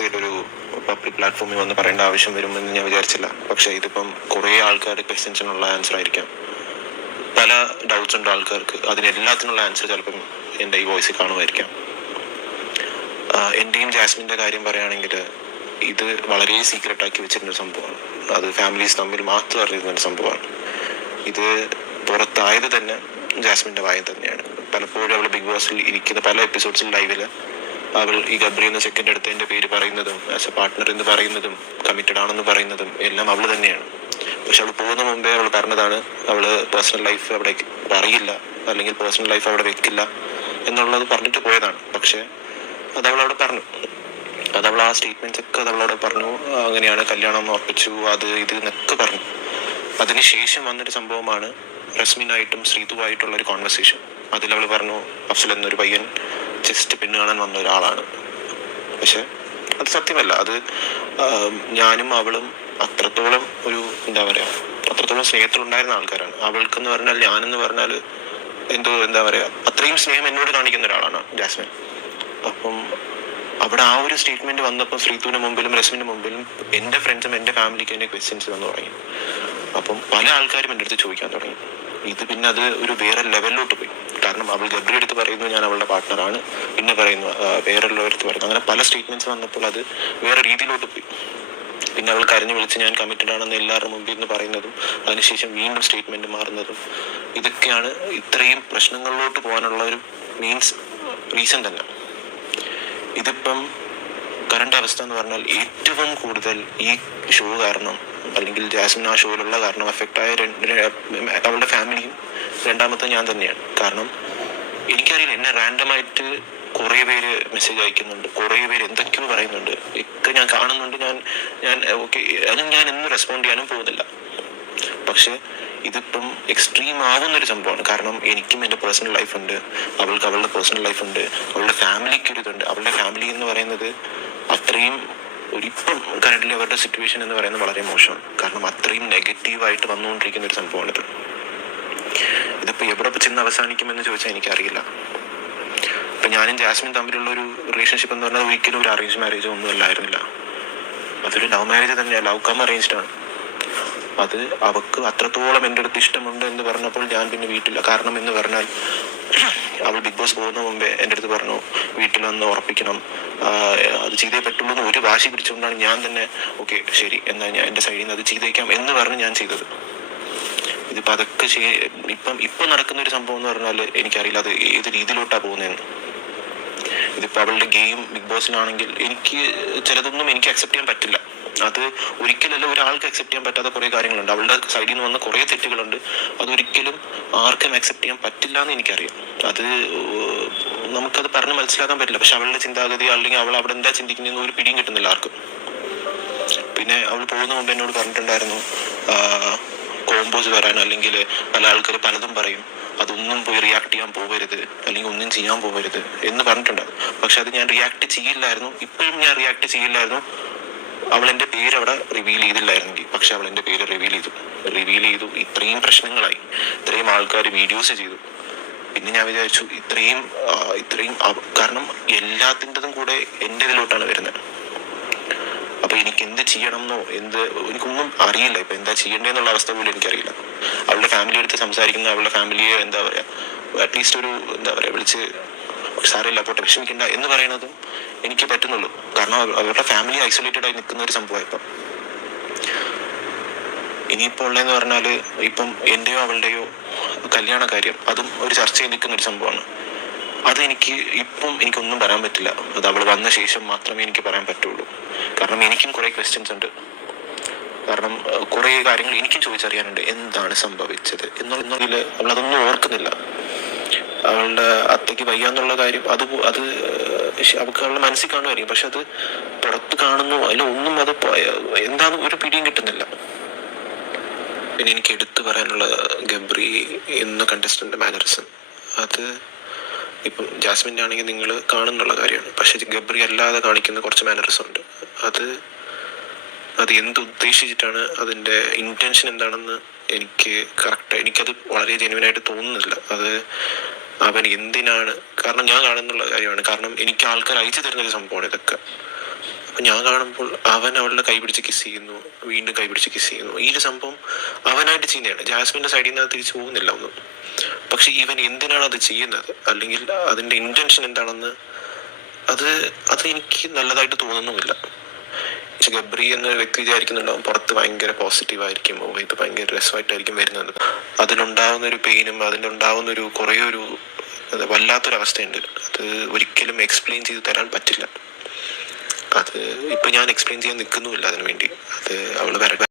അവസ്ഥയിൽ ഒരു പബ്ലിക് പ്ലാറ്റ്ഫോമിൽ വന്ന് പറയേണ്ട ആവശ്യം വരുമെന്ന് ഞാൻ വിചാരിച്ചില്ല. പക്ഷേ ഇതിപ്പം കുറേ ആൾക്കാരുടെ ക്വസ്റ്റ്യൻസിനുള്ള ആൻസർ ആയിരിക്കാം. പല ഡൗട്ട്സ് ഉണ്ട് ആൾക്കാർക്ക്. അതിനെല്ലാത്തിനുള്ള ആൻസർ ചിലപ്പം എന്റെ ഈ വോയിസിൽ കാണുമായിരിക്കാം. എന്റെയും ജാസ്മിന്റെ കാര്യം പറയുകയാണെങ്കിൽ ഇത് വളരെ സീക്രട്ട് ആക്കി വെച്ചിരുന്ന ഒരു സംഭവമാണ്. അത് ഫാമിലീസ് തമ്മിൽ മാത്രം അറിയുന്ന ഒരു സംഭവമാണ്. ഇത് പുറത്തായത് തന്നെ ജാസ്മിന്റെ വായം തന്നെയാണ്. പലപ്പോഴും അവൾ ബിഗ് ബോസിൽ ഇരിക്കുന്ന പല എപ്പിസോഡ്സിൽ ലൈവിൽ അവൾ ഈ ഗബ്രി എന്ന സെക്കൻഡ് അടുത്ത് എന്റെ പേര് പറയുന്നതും ആസ് എ പാർട്ട്ണർ എന്ന് പറയുന്നതും കമ്മിറ്റഡ് ആണെന്ന് പറയുന്നതും എല്ലാം അവൾ തന്നെയാണ്. പക്ഷെ അവൾ പോകുന്ന മുമ്പേ അവൾ പറഞ്ഞതാണ് അവൾ പേഴ്സണൽ ലൈഫ് അവിടെ പറയില്ല അല്ലെങ്കിൽ പേഴ്സണൽ ലൈഫ് അവിടെ വെക്കില്ല എന്നുള്ളത് പറഞ്ഞിട്ട് പോയതാണ്. പക്ഷേ അത് അവൾ അവിടെ പറഞ്ഞു. അത് അവൾ ആ സ്റ്റേറ്റ്മെന്റ്സ് ഒക്കെ അത് പറഞ്ഞു. അങ്ങനെയാണ് കല്യാണം ഉറപ്പിച്ചു അത് ഇത് എന്നൊക്കെ പറഞ്ഞു. അതിനുശേഷം വന്നൊരു സംഭവമാണ് റസ്മിനായിട്ടും ശ്രീതുവായിട്ടുള്ള ഒരു കോൺവെർസേഷൻ അതിൽ അവൾ പറഞ്ഞു അഫ്സൽ എന്നൊരു പയ്യൻ ജസ്റ്റ് പെണ്ണ് കാണാൻ വന്ന ഒരാളാണ്. പക്ഷെ അത് സത്യമല്ല. അത് ഞാനും അവളും അത്രത്തോളം ഒരു എന്താ പറയാ അത്രത്തോളം സ്നേഹത്തിലുണ്ടായിരുന്ന ആൾക്കാരാണ്. അവൾക്ക് എന്ന് പറഞ്ഞാൽ ഞാനെന്ന് പറഞ്ഞാൽ എന്തോ എന്താ പറയാ അത്രയും സ്നേഹം എന്നോട് കാണിക്കുന്ന ഒരാളാണ് ജാസ്മിൻ. അപ്പം അവിടെ ആ ഒരു സ്റ്റേറ്റ്മെന്റ് വന്നപ്പോൾ ശ്രീതുവിന്റെ മുമ്പിലും രസ്മിന്റെ മുമ്പിലും എന്റെ ഫ്രണ്ട്സും എന്റെ ഫാമിലിക്ക് എന്റെ ക്വസ്റ്റ്യൻസ് വന്നു തുടങ്ങി. അപ്പം പല ആൾക്കാരും എന്റെ അടുത്ത് ചോദിക്കാൻ തുടങ്ങി. ഇത് പിന്നെ അത് ഒരു വേറെ ലെവലിലോട്ട് പോയി. കാരണം അവൾ ഗബ്രി എടുത്ത് പറയുന്നു ഞാൻ അവളുടെ പാർട്ട്ണറാണ്. പിന്നെ പറയുന്നു വേറെയുള്ളവരടുത്ത് പറയുന്നു. അങ്ങനെ പല സ്റ്റേറ്റ്മെന്റ്സ് വന്നപ്പോൾ അത് വേറെ രീതിയിലോട്ട് പോയി. പിന്നെ അവൾ കരഞ്ഞു വിളിച്ച് ഞാൻ കമ്മിറ്റഡ് ആണെന്ന് എല്ലാവരുടെ മുമ്പിൽ നിന്ന് പറയുന്നതും അതിനുശേഷം വീണ്ടും സ്റ്റേറ്റ്മെന്റ് മാറുന്നതും ഇതൊക്കെയാണ് ഇത്രയും പ്രശ്നങ്ങളിലോട്ട് പോകാനുള്ള ഒരു മീൻസ് റീസൺ തന്നെ. ഇതിപ്പം കറണ്ട് അവസ്ഥ എന്ന് പറഞ്ഞാൽ ഏറ്റവും കൂടുതൽ ഈ ഷോ കാരണം അല്ലെങ്കിൽ ജാസ്മിൻ ആ ഷോയിലുള്ള കാരണം എഫക്റ്റ് ആയ രണ്ട് അവളുടെ ഫാമിലിയും രണ്ടാമത്തെ ഞാൻ തന്നെയാണ്. കാരണം എനിക്കറിയില്ല എന്നെ റാൻഡമായിട്ട് കുറേ പേര് മെസ്സേജ് അയക്കുന്നുണ്ട് കുറേ പേര് എന്തൊക്കെയോ പറയുന്നുണ്ട്. ഒക്കെ ഞാൻ കാണുന്നുണ്ട് ഞാൻ ഞാൻ ഓക്കെ അതും ഞാൻ എന്നും റെസ്പോണ്ട് ചെയ്യാനും പോകുന്നില്ല. പക്ഷെ ഇതിപ്പം എക്സ്ട്രീം ആവുന്ന ഒരു സംഭവമാണ്. കാരണം എനിക്കും എന്റെ പേഴ്സണൽ ലൈഫ് ഉണ്ട് അവൾക്ക് അവളുടെ പേഴ്സണൽ ലൈഫ് ഉണ്ട് അവളുടെ ഫാമിലിക്ക് ഒരു ഇതുണ്ട്. അവളുടെ ഫാമിലി എന്ന് പറയുന്നത് അത്രയും ഒരിപ്പം കറണ്ട്ലി അവരുടെ സിറ്റുവേഷൻ എന്ന് പറയുന്നത് വളരെ മോശമാണ്. കാരണം അത്രയും നെഗറ്റീവായിട്ട് വന്നുകൊണ്ടിരിക്കുന്ന ഒരു സംഭവമാണിത്. ഇതിപ്പോൾ എവിടെ ചെന്ന് അവസാനിക്കുമെന്ന് ചോദിച്ചാൽ എനിക്കറിയില്ല. ഇപ്പം ഞാനും ജാസ്മിൻ തമ്മിലുള്ള ഒരു റിലേഷൻഷിപ്പ് എന്ന് പറഞ്ഞാൽ ഒരിക്കലും ഒരു അറേഞ്ച് മാരേജ് ഒന്നും അല്ലായിരുന്നില്ല. അതൊരു ലവ് മാരേജ് തന്നെയാണ് ലവ് കം അറേഞ്ച്ഡ് ആണ്. അത് അവക്ക് അത്രത്തോളം എന്റെ അടുത്ത് ഇഷ്ടമുണ്ട് എന്ന് പറഞ്ഞപ്പോൾ ഞാൻ പിന്നെ വീട്ടില്ല കാരണം എന്ന് പറഞ്ഞാൽ അവൾ ബിഗ് ബോസ് പോകുന്ന മുമ്പേ എന്റെ അടുത്ത് പറഞ്ഞു വീട്ടിൽ വന്ന് ഉറപ്പിക്കണം. അത് ചെയ്തേ പറ്റുള്ളൂ എന്ന് ഒരു വാശി പിടിച്ചുകൊണ്ടാണ് ഞാൻ തന്നെ ഓക്കെ ശരി എന്നാൽ ഞാൻ എന്റെ സൈഡിൽ നിന്ന് അത് ചെയ്തേക്കാം എന്ന് പറഞ്ഞ് ഞാൻ ചെയ്തത്. ഇതിപ്പോൾ അതൊക്കെ ചെയ്യ ഇപ്പം ഇപ്പൊ നടക്കുന്ന ഒരു സംഭവം എന്ന് പറഞ്ഞാൽ എനിക്കറിയില്ല അത് ഏത് രീതിയിലോട്ടാണ് പോകുന്നതെന്ന്. ഇതിപ്പോൾ അവളുടെ ഗെയിം ബിഗ് ബോസിനാണെങ്കിൽ എനിക്ക് ചിലതൊന്നും എനിക്ക് അക്സെപ്റ്റ് ചെയ്യാൻ പറ്റില്ല. അത് ഒരിക്കലല്ല ഒരാൾക്ക് അക്സെപ്റ്റ് ചെയ്യാൻ പറ്റാത്ത കുറേ കാര്യങ്ങളുണ്ട്. അവളുടെ സൈഡിൽ നിന്ന് വന്ന കുറേ തെറ്റുകളുണ്ട്. അതൊരിക്കലും ആർക്കും അക്സെപ്റ്റ് ചെയ്യാൻ പറ്റില്ല എന്ന് എനിക്കറിയാം. അത് നമുക്കത് പറഞ്ഞ് മനസ്സിലാക്കാൻ പറ്റില്ല. പക്ഷെ അവളുടെ ചിന്താഗതി അല്ലെങ്കിൽ അവൾ അവിടെ എന്താ ചിന്തിക്കുന്നതെന്ന് ഒരു പിടിയും കിട്ടുന്നില്ല ആർക്കും. പിന്നെ അവൾ പോകുന്ന മുമ്പ് എന്നോട് പറഞ്ഞിട്ടുണ്ടായിരുന്നു കോമ്പോസ് വരാൻ അല്ലെങ്കിൽ പല ആൾക്കാർ പലതും പറയും. അതൊന്നും പോയി റിയാക്ട് ചെയ്യാൻ പോകരുത് അല്ലെങ്കിൽ ഒന്നും ചെയ്യാൻ പോകരുത് എന്ന് പറഞ്ഞിട്ടുണ്ടായിരുന്നു പക്ഷെ അത് ഞാൻ റിയാക്ട് ചെയ്യില്ലായിരുന്നു. ഇപ്പോഴും ഞാൻ റിയാക്ട് ചെയ്യില്ലായിരുന്നു. അവൾ എന്റെ പേര് അവിടെ റിവീൽ ചെയ്തില്ലായിരുന്നെങ്കിൽ. പക്ഷെ അവൾ എന്റെ പേര് റിവീൽ ചെയ്തു. റിവീൽ ചെയ്തു. ഇത്രയും പ്രശ്നങ്ങളായി. ഇത്രയും ആൾക്കാർ വീഡിയോസ് ചെയ്തു. പിന്നെ ഞാൻ വിചാരിച്ചു ഇത്രയും ഇത്രയും കാരണം എല്ലാത്തിന്റെതും കൂടെ എന്റെ ഇതിലോട്ടാണ് വരുന്നത്. അപ്പൊ എനിക്ക് എന്ത് ചെയ്യണം എന്നോ എന്ത് എനിക്കൊന്നും അറിയില്ല. ഇപ്പൊ എന്താ ചെയ്യേണ്ടതെന്നുള്ള അവസ്ഥ പോലും എനിക്കറിയില്ല. അവളുടെ ഫാമിലി എടുത്ത് സംസാരിക്കുന്ന അവളുടെ ഫാമിലിയെ എന്താ പറയാ അറ്റ്ലീസ്റ്റ് ഒരു എന്താ പറയാ വിളിച്ച് സാറില്ല പോട്ടെ വിഷമിക്കണ്ട എന്ന് പറയുന്നതും എനിക്ക് പറ്റുന്നുള്ളൂ. കാരണം അവ- അവരുടെ ഫാമിലി ഐസൊലേറ്റഡ് ആയി നിൽക്കുന്ന ഒരു സംഭവം ഇപ്പം ഇനിയിപ്പോൾ ഉള്ളതെന്ന് പറഞ്ഞാൽ ഇപ്പം എന്റെയോ അവളുടെയോ കല്യാണ കാര്യം അതും ഒരു ചർച്ച ചെയ്ത് നിൽക്കുന്ന ഒരു സംഭവമാണ്. അതെനിക്ക് ഇപ്പം എനിക്കൊന്നും പറയാൻ പറ്റില്ല. അത് അവൾ വന്ന ശേഷം മാത്രമേ എനിക്ക് പറയാൻ പറ്റുള്ളൂ. കാരണം എനിക്കും കുറേ ക്വസ്റ്റ്യൻസ് ഉണ്ട്. കാരണം കുറേ കാര്യങ്ങൾ എനിക്കും ചോദിച്ചറിയാനുണ്ട്. എന്താണ് സംഭവിച്ചത്? എന്നുള്ളതിൽ അവൾ അതൊന്നും ഓർക്കുന്നില്ല. അവളുടെ അത്തയ്ക്ക് വയ്യാന്നുള്ള കാര്യം അത് അത് അവൾക്ക് അവളുടെ മനസ്സിൽ കാണുമായിരിക്കും. പക്ഷെ അത് പുറത്ത് കാണുന്നു അതിലൊന്നും അത് എന്താന്ന് ഒരു പിടിയും കിട്ടുന്നില്ല. പിന്നെ എനിക്ക് എടുത്തു പറയാനുള്ള ഗബ്രി എന്ന കണ്ടസ്റ്റന്റ് മാനറിസം അത് ഇപ്പം ജാസ്മിന്റെ ആണെങ്കിൽ നിങ്ങൾ കാണുന്നുള്ള കാര്യമാണ്. പക്ഷെ ഗബ്രി അല്ലാതെ കാണിക്കുന്ന കുറച്ച് മാനറിസം ഉണ്ട്. അത് അത് എന്ത് ഉദ്ദേശിച്ചിട്ടാണ് അതിന്റെ ഇന്റൻഷൻ എന്താണെന്ന് എനിക്ക് കറക്റ്റ് എനിക്കത് വളരെ ജെനുവിനായിട്ട് തോന്നുന്നില്ല. അത് അവൻ എന്തിനാണ്? കാരണം ഞാൻ കാണുന്നുള്ള കാര്യമാണ്. കാരണം എനിക്ക് ആൾക്കാർ അയച്ചു തരുന്ന ഒരു സംഭവമാണ് ഇതൊക്കെ. അപ്പം ഞാൻ കാണുമ്പോൾ അവൻ അവളുടെ കൈ പിടിച്ച് കിസ് ചെയ്യുന്നു. വീണ്ടും കൈ പിടിച്ച് കിസ് ചെയ്യുന്നു. ഈ ഒരു സംഭവം അവനായിട്ട് ചെയ്യുന്നതാണ്. ജാസ്മിന്റെ സൈഡിൽ നിന്ന് തിരിച്ചു പോകുന്നില്ല ഒന്നും. പക്ഷെ ഇവൻ എന്തിനാണ് അത് ചെയ്യുന്നത്? അല്ലെങ്കിൽ അതിന്റെ ഇന്റൻഷൻ എന്താണെന്ന് അത് അത് എനിക്ക് നല്ലതായിട്ട് തോന്നുന്നുമില്ല. പക്ഷെ ഗബ്രി എന്ന വ്യക്തി വിചാരിക്കുന്നുണ്ടാവും പുറത്ത് ഭയങ്കര പോസിറ്റീവ് ആയിരിക്കും ഇത് ഭയങ്കര രസമായിട്ടായിരിക്കും വരുന്നത്. അതിലുണ്ടാവുന്ന ഒരു പെയിനും അതിലുണ്ടാവുന്ന ഒരു കുറേ ഒരു വല്ലാത്തൊരവസ്ഥയുണ്ട്. അത് ഒരിക്കലും എക്സ്പ്ലെയിൻ ചെയ്ത് തരാൻ പറ്റില്ല. അത് ഇപ്പൊ ഞാൻ എക്സ്പ്ലെയിൻ ചെയ്യാൻ നിൽക്കുന്നുമില്ല അതിനു വേണ്ടി അത് അവൾ വരട്ടെ.